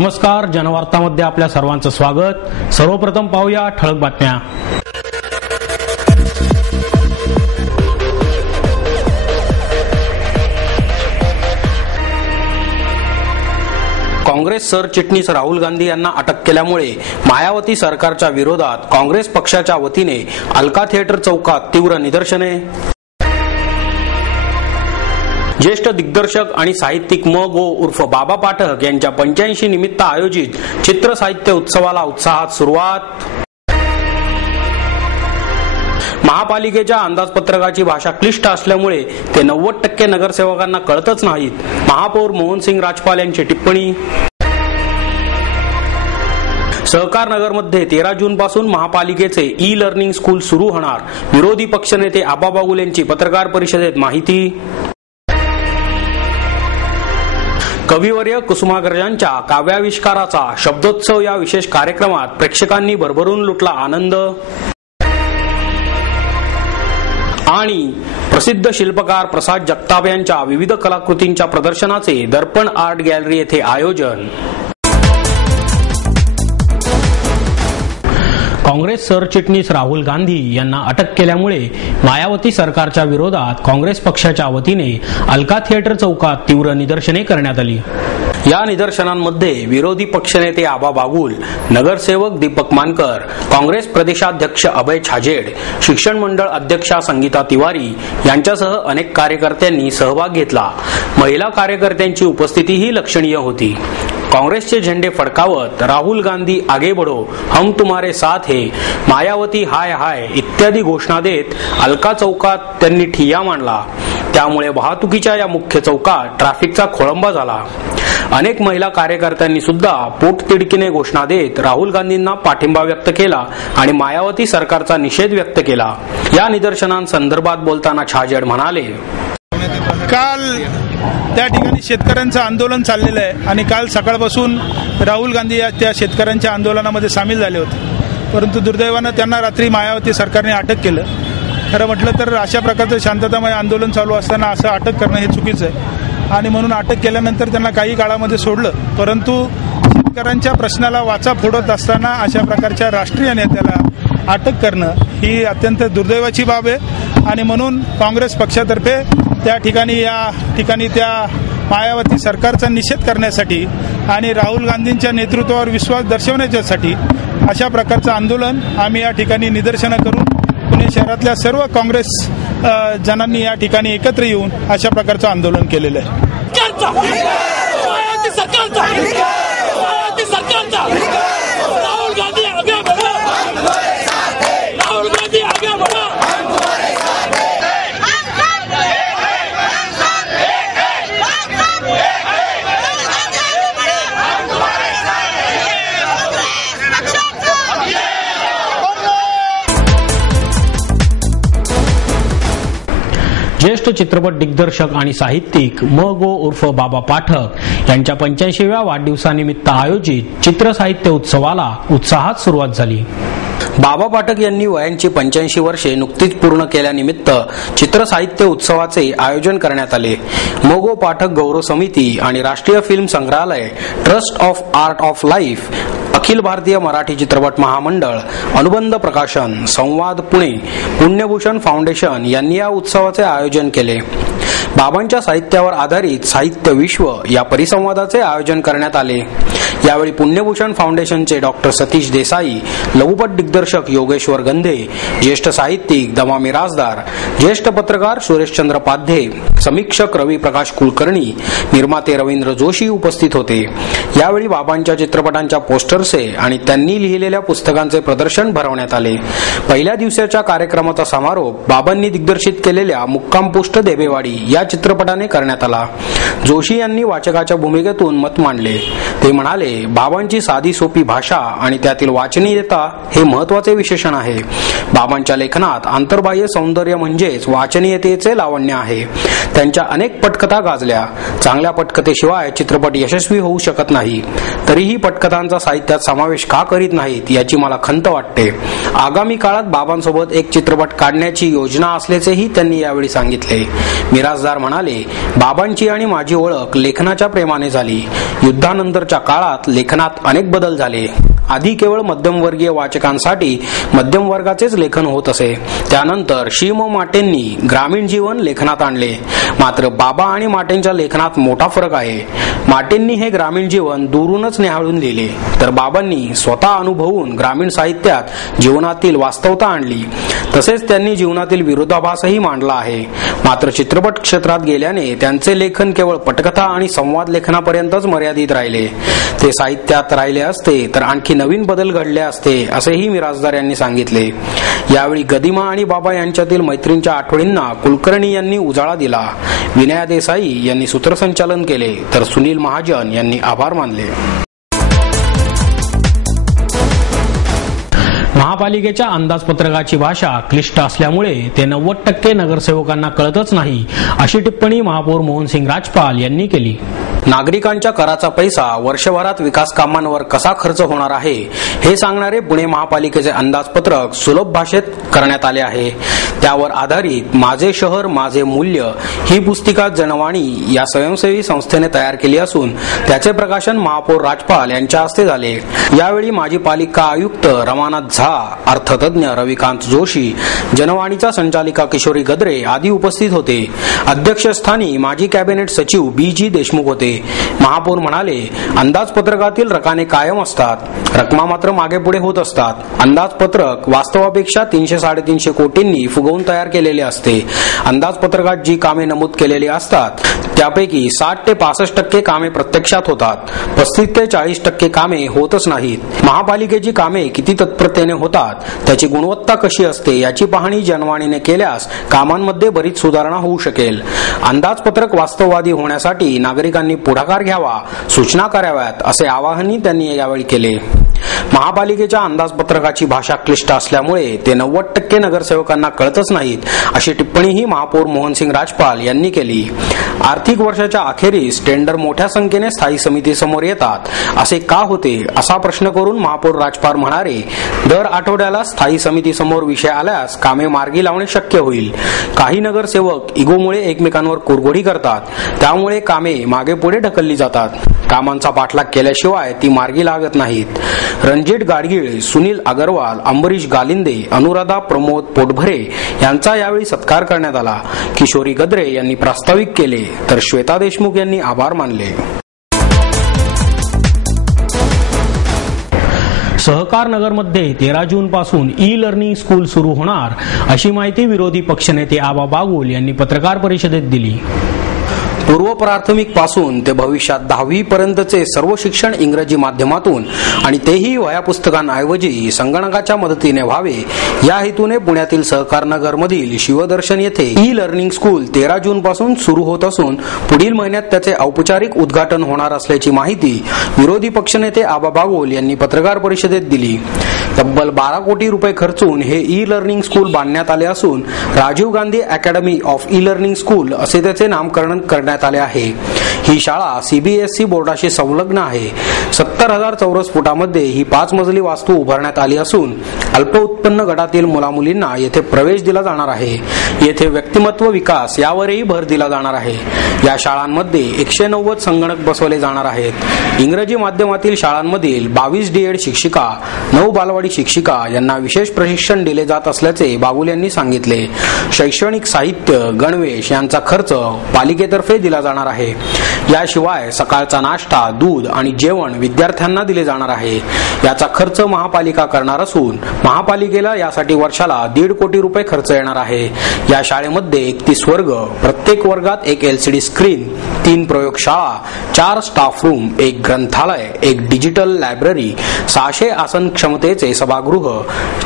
नमस्कार, जनवार्तामध्ये आपल्या सर्वांचं स्वागत। सर्वप्रथम पाहूया ठळक बातम्या। काँग्रेस सरचिटणीस राहुल गांधी यांना अटक केल्यामुळे मायावती सरकारच्या विरोधात काँग्रेस पक्षाच्या वतीने अलका थिएटर चौकात तीव्र निदर्शने। ज्येष्ठ दिग्दर्शक आणि साहित्यिक म गो उर्फ बाबा पाठक यांच्या 85 निमित्त आयोजित चित्र साहित्य उत्सवाला उत्साहात सुरुवात। महापालिकेच्या अंदाजपत्रकाची भाषा क्लिष्ट असल्यामुळे ते 90% नगरसेवकांना कळतच नाहीत, महापौर मोहनसिंग राजपाल यांची टिप्पणी। सहकार नगरमध्ये 13 जून पासून महापालिकेचे ई लर्निंग स्कूल सुरू होणार, विरोधी पक्षनेते आबा बागुल यांची पत्रकार परिषदेत माहिती। कविवर्य कुसुमाग्रजांच्या काव्याविष्काराचा शब्दोत्सव या विशेष कार्यक्रमात प्रेक्षकांनी भरभरून लुटला आनंद। आणि प्रसिद्ध शिल्पकार प्रसाद जगताप यांच्या विविध कलाकृतींच्या प्रदर्शनाचे दर्पण आर्ट गॅलरी येथे आयोजन। काँग्रेस सरचिटणीस राहुल गांधी यांना अटक केल्यामुळे मायावती सरकारच्या विरोधात काँग्रेस पक्षाच्या वतीने अलका थिएटर चौकात तीव्र निदर्शने करण्यात आली। या निदर्शनांमध्ये विरोधी पक्षनेते आबा बागुल, नगरसेवक दीपक मानकर, काँग्रेस प्रदेशाध्यक्ष अभय छाजेड, शिक्षण मंडळ अध्यक्षा संगीता तिवारी यांच्यासह अनेक कार्यकर्त्यांनी सहभाग घेतला। महिला कार्यकर्त्यांची उपस्थितीही लक्षणीय होती। काँग्रेसचे झेंडे फडकावत राहुल गांधी आगे बढ़ो, हम तुम्हारे साथ है, मायावती हाय हाय इत्यादी घोषणा देत अलका चौकात त्यांनी ठिय्या मांडला। त्यामुळे वाहतुकीच्या या मुख्य चौकात ट्रॅफिकचा खोळंबा झाला। अनेक महिला कार्यकर्त्यांनी सुद्धा पोटतिडकीने घोषणा देत राहुल गांधींना पाठिंबा व्यक्त केला आणि मायावती सरकारचा निषेध व्यक्त केला। या निदर्शनांसंदर्भात बोलताना छाजेड म्हणाले, काल त्या ठिकाणी शेतकऱ्यांचं आंदोलन चाललेलं आहे आणि काल सकाळपासून राहुल गांधी या त्या शेतकऱ्यांच्या आंदोलनामध्ये सामील झाले होते, परंतु दुर्दैवानं त्यांना रात्री मायावती सरकारने अटक केलं। खरं म्हटलं तर अशा प्रकारचं शांततामय आंदोलन चालू असताना असं अटक करणं हे चुकीचं आहे आणि म्हणून अटक केल्यानंतर त्यांना काही काळामध्ये सोडलं, परंतु शेतकऱ्यांच्या प्रश्नाला वाचा फोडत असताना अशा प्रकारच्या राष्ट्रीय नेत्याला अटक करणं ही अत्यंत दुर्दैवाची बाब आहे आणि म्हणून काँग्रेस पक्षातर्फे त्या ठिकाणी त्या मायावती सरकारचा निषेध करण्यासाठी आणि राहुल गांधींच्या नेतृत्वावर विश्वास दर्शवण्यासाठी अशा प्रकारचं आंदोलन आम्ही या ठिकाणी निदर्शनं करून पुणे शहरातल्या सर्व काँग्रेस जनांनी या ठिकाणी एकत्र येऊन अशा प्रकारचं आंदोलन केलेलं आहे। ज्येष्ठ चित्रपट दिग्दर्शक आणि साहित्यिक म गो उर्फ बाबा पाठक यांच्या 85व्या वाढदिवसानिमित्त आयोजित चित्र साहित्य उत्सवाला उत्साहात सुरुवात झाली। बाबा पाठक यांनी वयांची 85 वर्षे नुकतीच पूर्ण केल्यानिमित्त चित्र साहित्य उत्सवाचे आयोजन करण्यात आले। म गो पाठक गौरव समिती आणि राष्ट्रीय फिल्म संग्रहालय, Trust of Art of Life, Akhil Bharatiya Marathi चित्रपट महामंडळ, अनुबंध प्रकाशन, संवाद पुणे, पुण्यभूषण फाउंडेशन यांनी या उत्सवाचे आयोजन केले। बाबांच्या साहित्यावर आधारित साहित्य विश्व या परिसंवादाचे आयोजन करण्यात आले। यावेळी पुण्यभूषण फाउंडेशनचे डॉक्टर सतीश देसाई, लघुपट दिग्दर्शक योगेश्वर गंधे, ज्येष्ठ साहित्यिक दमा मिरासदार, ज्येष्ठ पत्रकार सुरेशचंद्र पाध्ये, समीक्षक रवी प्रकाश कुलकर्णी, निर्माते रवींद्र जोशी उपस्थित होते। यावेळी बाबांच्या चित्रपटांच्या पोस्टरचे आणि त्यांनी लिहिलेल्या पुस्तकांचे प्रदर्शन भरवण्यात आले। पहिल्या दिवसाच्या कार्यक्रमाचा समारोप बाबांनी दिग्दर्शित केलेल्या मुक्कामपुष्ट देबेवाडी या चित्रपटाने करण्यात आला। जोशी यांनी वाचकाच्या भूमिकेतून मत मांडले। ते म्हणाले, बाबांची साधी सोपी भाषा आणि त्यातील वाचनीयता हे महत्वाचे विशेषण आहे। बाबांच्या लेखनात अंतर्बाह्य सौंदर्य म्हणजेच वाचनीयतेचे लावण्य आहे। त्यांच्या अनेक पटकथा गाजल्या। चांगल्या पटकथेशिवाय चित्रपट यशस्वी होऊ शकत नाही। तरीही पटकथांचा साहित्यात समावेश का करीत नाहीत याची मला खंत वाटते। आगामी काळात बाबांसोबत एक चित्रपट काढण्याची योजना असल्याचेही त्यांनी यावेळी सांगितले। मिरासदार म्हणाले, बाबांची आणि माझी ओळख लेखनाच्या प्रेमाने झाली। युद्धानंतरच्या काळात लेखनात अनेक बदल झाले. आधी केवळ मध्यमवर्गीय वाचकांसाठी मध्यम वर्गाचेच लेखन होत असे. त्यानंतर शी म माटेंनी ग्रामीण जीवन लेखनात आणले. मात्र बाबा आणि माटेंच्या लेखनात मोठा फरक आहे. माटेंनी हे ग्रामीण जीवन दुरूनच निहाळून लिहिले, तर बाबांनी स्वतः अनुभवून ग्रामीण साहित्यात जीवनातील वास्तवता आणली. तसेच त्यांनी जीवनातील विरोधाभासही मांडला आहे. मात्र चित्रपट क्षेत्रात गेल्याने त्यांचे लेखन केवळ पटकथा आणि संवाद लेखनापर्यंतच मर्यादित राहिले. ते साहित्यात राहिले असते तर आणखी नवीन बदल घडले असते, असेही मिरासदार यांनी सांगितले. यावेळी गदिमा आणि बाबा यांच्यातील मैत्रींच्या आठवणींना कुलकर्णी यांनी उजाळा दिला. विनया देसाई यांनी सूत्रसंचालन केले, तर सुनील महाजन यांनी आभार मानले. महापालिकेच्या अंदाजपत्रकाची भाषा क्लिष्ट असल्यामुळे ते 90% नगरसेवकांना कळतच नाही, अशी टिप्पणी महापौर मोहनसिंग राजपाल यांनी केली. नागरिकांच्या कराचा पैसा वर्षभरात विकास कामांवर कसा खर्च होणार आहे हे सांगणारे पुणे महापालिकेचे अंदाजपत्रक सुलभ भाषेत करण्यात आले आहे. त्यावर आधारित माझे शहर माझे मूल्य ही पुस्तिका जनवाणी या स्वयंसेवी संस्थेने तयार केली असून त्याचे प्रकाशन महापौर राजपाल यांच्या हस्ते झाले. यावेळी माजी पालिका आयुक्त रमानाथ झा, अर्थतज्ञ रविकांत जोशी, जनवाणीचा संचालिका किशोरी गद्रे आदी उपस्थित होते. अध्यक्षस्थानी माजी कॅबिनेट सचिव बी.जी. देशमुख होते. महापौर म्हणाले, अंदाजपत्रकातील रकाने कायम असतात, रकमा मात्र मागे पुढे होत असतात. अंदाजपत्रक वास्तवापेक्षा 300-350 कोटींनी फुगवून तयार केलेले असते. अंदाजपत्रकात जी कामे नमूद केलेली असतात त्यापैकी 60 ते 65% कामे प्रत्यक्षात होतात. 35 ते 40% कामे होतच नाहीत. महापालिकेची कामे किती तत्परतेने होतात, त्याची गुणवत्ता कशी असते याची पाहणी जनवाणीने केल्यास कामांमध्ये बरीच सुधारणा होऊ शकेल. अंदाजपत्रक वास्तववादी होण्यासाठी नागरिकांनी पुढाकार घ्यावा, सूचना कराव्यात, असे आवाहनही त्यांनी यावेळी केले. महापालिकेच्या अंदाजपत्रकाची भाषा क्लिष्ट असल्यामुळे ते 90% नगरसेवकांना कळतच नाहीत, अशी टिप्पणीही महापौर मोहनसिंग राजपाल यांनी केली. आर्थिक वर्षाच्या अखेरीस टेंडर मोठ्या संख्येने स्थायी समितीसमोर येतात, असे का होते असा प्रश्न करून महापौर राजपाल म्हणाले, दर आठवड्याला स्थायी समितीसमोर विषय आल्यास कामे मार्गी लावणे शक्य होईल. काही नगरसेवक इगोमुळे एकमेकांवर कुरघोडी करतात, त्यामुळे कामे मागे पुढे ढकलली जातात. कामांचा पाठलाग केल्याशिवाय ती मार्गी लागत नाहीत. रणजित गाडगीळ, सुनील अगरवाल, अंबरीश गालिंदे, अनुराधा प्रमोद पोटभरे यांचा यावेळी सत्कार करण्यात आला. किशोरी गद्रे यांनी प्रास्ताविक केले, तर श्वेता देशमुख यांनी आभार मानले. सहकार नगरमध्ये 13 जून पासून ई लर्निंग स्कूल सुरू होणार, अशी माहिती विरोधी पक्षनेते आबा बागुल यांनी पत्रकार परिषदेत दिली. पूर्व प्राथमिक पासून ते भविष्यात 10वी पर्यंतचे सर्व शिक्षण इंग्रजी माध्यमातून आणि तेही वह्या पुस्तकांऐवजी संगणकाच्या मदतीने व्हावे, या हेतूने पुण्यातील सहकार नगर मधील शिवदर्शन येथे ई लर्निंग स्कूल 13 जून पासून सुरू होत असून पुढील महिन्यात त्याचे औपचारिक उद्घाटन होणार असल्याची माहिती विरोधी पक्षनेते आबा बागुल यांनी पत्रकार परिषदेत दिली. तब्बल 12 कोटी रुपये खर्चून हे ई लर्निंग स्कूल बांधण्यात आले असून Rajiv Gandhi academy of e learning school असे त्याचे नामकरण करण्यात आले आहे. ही शाळा सीबीएसई बोर्डाशी संलग्न आहे. 70,000 चौरस फुटामध्ये ही 5 मजली वास्तू उभारण्यात आली असून अल्प उत्पन्न गटातील मुलामुलींना येथे प्रवेश दिला जाणार आहे. येथे व्यक्तिमत्व विकास यावरही भर दिला जाणार आहे. या शाळांमध्ये 190 संगणक बसवले जाणार आहेत. इंग्रजी माध्यमातील शाळांमधील 22 डीएड शिक्षिका, 9 बालवाडी शिक्षिका यांना विशेष प्रशिक्षण दिले जात असल्याचे बागुल यांनी सांगितले. शैक्षणिक साहित्य, गणवेश यांचा खर्च पालिकेतर्फे दिला जाणार आहे. याशिवाय सकाळचा नाश्ता, दूध आणि जेवण विद्यार्थ्यांना दिले जाणार आहे. याचा खर्च महापालिका करणार असून महापालिकेला यासाठी वर्षाला 1.5 कोटी रुपये खर्च येणार आहे. या शाळेमध्ये 31 वर्ग, प्रत्येक वर्गात एक एलसीडी स्क्रीन, 3 प्रयोगशाळा, 4 स्टाफ रूम, 1 ग्रंथालय, 1 डिजिटल लायब्ररी, 600 आसन क्षमतेचे सभागृह,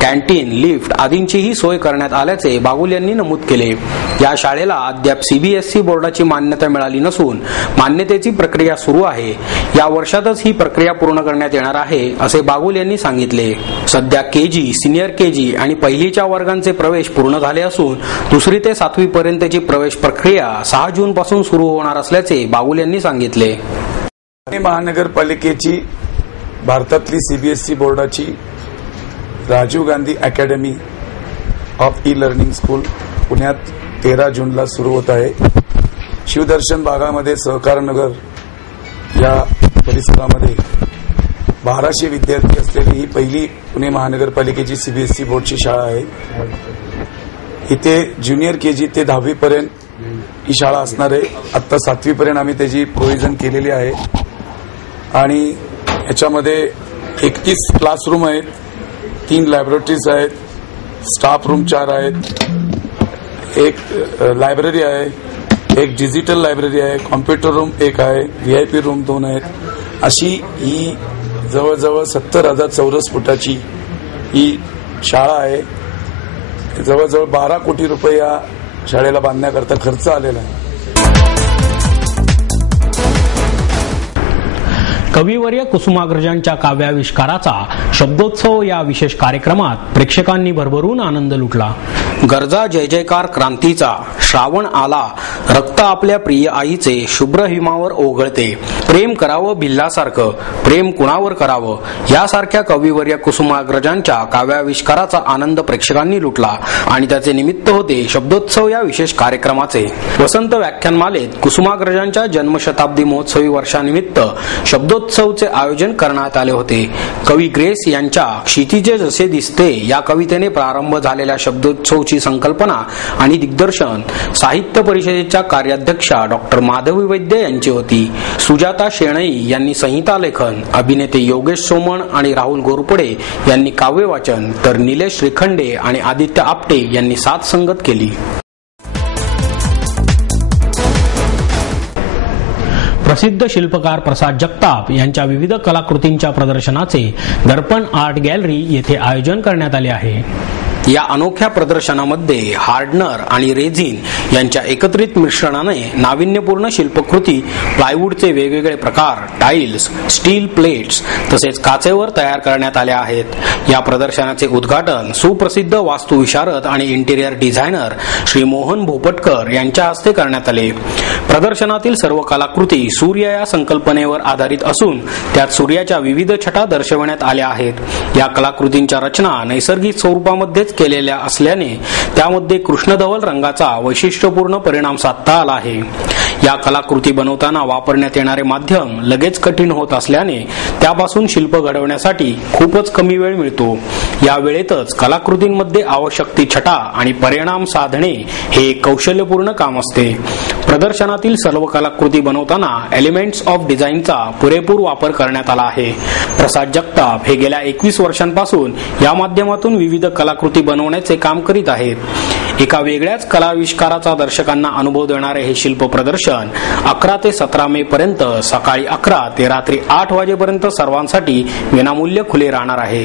कॅन्टीन, लिफ्ट आदींचीही सोय करण्यात आल्याचे बागुल यांनी नमूद केले. या शाळेला अद्याप सीबीएसई बोर्डाची मान्यता मिळाली नसून मान्यतेची प्रक्रिया सुरू आहे. या वर्षातच ही प्रक्रिया पूर्ण करण्यात येणार आहे, असे बागुल यांनी सांगितले. सध्या केजी, सिनियर केजी आणि पहिलीच्या वर्गांचे प्रवेश पूर्ण झाले असून 2री ते 7वी पर्यंतची प्रवेश प्रक्रिया 6 जून पासून सुरू होणार असल्याचे बागुल यांनी सांगितले. महानगरपालिकेची भारतातली सीबीएसई बोर्डाची Rajiv Gandhi academy of e learning school पुण्यात 13 जूनला सुरू होत आहे. शिवदर्शन भागामध्ये सहकार नगर या परिसरामध्ये 1200 विद्यार्थी असलेली ही पहिली पुणे महानगरपालिकेची सीबीएसई बोर्डची शाळा आहे. इथे ज्युनियर केजी ते 10वी पर्यंत ही शाळा असणार आहे. आत्ता 7वी पर्यंत आम्ही त्याची प्रोव्हिजन केलेली आहे आणि याच्यामध्ये 31 क्लासरूम आहेत, 3 लॅबोरेटरीज आहेत, स्टाफ रूम 4 आहेत, एक लायब्ररी आहे, एक डिजिटल लायब्ररी आहे, कॉम्प्युटर रूम 1 आहे, व्हीआयपी रूम 2 आहेत. अशी ही जवळजवळ 70,000 चौरस फुटाची ही शाळा आहे. जवळजवळ 12 कोटी रुपये या शाळेला बांधण्याकरता खर्च आलेला आहे. कविवर्य कुसुमाग्रजांच्या काव्याविष्काराचा शब्दोत्सव या विशेष कार्यक्रमात प्रेक्षकांनी भरभरून आनंद लुटला. गरजा जय जयकार क्रांतीचा, श्रावण आला, रक्त आपल्या प्रिय आईचे शुभ्र हिमावर ओघळते, प्रेम करावं भिल्लासारखं, प्रेम कुणावर करावं, यासारख्या कविवर्य कुसुमाग्रजांच्या काव्याविष्काराचा आनंद प्रेक्षकांनी लुटला आणि त्याचे निमित्त होते शब्दोत्सव या विशेष कार्यक्रमाचे. वसंत व्याख्यानमालेत कुसुमाग्रजांच्या जन्मशताब्दी महोत्सवी वर्षानिमित्त शब्दोत्सवचे आयोजन करण्यात आले होते. कवी ग्रेस यांच्या क्षितिजे जसे दिसते या कवितेने प्रारंभ झालेल्या शब्दोत्सवची संकल्पना आणि दिग्दर्शन साहित्य परिषदेच्या कार्याध्यक्षा डॉक्टर माधवी वैद्य यांची होती. सुजाता शेणई यांनी संहिता लेखन, अभिनेते योगेश सोमण आणि राहुल घोरपडे यांनी काव्य वाचन, तर निलेश श्रीखंडे आणि आदित्य आपटे यांनी साथ संगत केली. प्रसिद्ध शिल्पकार प्रसाद जगताप यांच्या विविध कलाकृतींच्या प्रदर्शनाचे दर्पण आर्ट गॅलरी येथे आयोजन करण्यात आले आहे. या अनोख्या प्रदर्शनामध्ये हार्डनर आणि रेझिन यांच्या एकत्रित मिश्रणाने नाविन्यपूर्ण शिल्पकृती, प्लायवूडचे वेगवेगळे प्रकार, टाइल्स, स्टील प्लेट्स तसेच काचेवर तयार करण्यात आल्या आहेत. या प्रदर्शनाचे उद्घाटन सुप्रसिद्ध वास्तुविशारद आणि इंटिरियर डिझायनर श्री मोहन भोपटकर यांच्या हस्ते करण्यात आले. प्रदर्शनातील सर्व कलाकृती सूर्य या संकल्पनेवर आधारित असून त्यात सूर्याच्या विविध छटा दर्शवण्यात आल्या आहेत. या कलाकृतींच्या रचना नैसर्गिक स्वरूपामध्ये केलेल्या असल्याने त्यामध्ये कृष्णधवल रंगाचा वैशिष्ट्यपूर्ण परिणाम साधता आला आहे. या कलाकृती बनवताना वापरण्यात येणारे माध्यम लगेच कठीण होत असल्याने त्यापासून शिल्प घडवण्यासाठी खूपच कमी वेळ मिळतो. या वेळेतच कलाकृतींमध्ये आवश्यक ती छटा आणि परिणाम साधणे हे एक कौशल्यपूर्ण काम असते. प्रदर्शनातील सर्व कलाकृती बनवताना एलिमेंट्स ऑफ डिझाईनचा पुरेपूर वापर करण्यात आला आहे. प्रसाद जगताप हे गेल्या 21 वर्षांपासून या माध्यमातून विविध कलाकृती बनवण्याचे काम करीत आहेत. एका वेगळ्याच कलाविष्काराचा दर्शकांना अनुभव देणारे हे शिल्प प्रदर्शन 11 ते 17 मे पर्यंत सकाळी 11 ते रात्री 8 वाजेपर्यंत सर्वांसाठी विनामूल्य खुले राहणार आहे.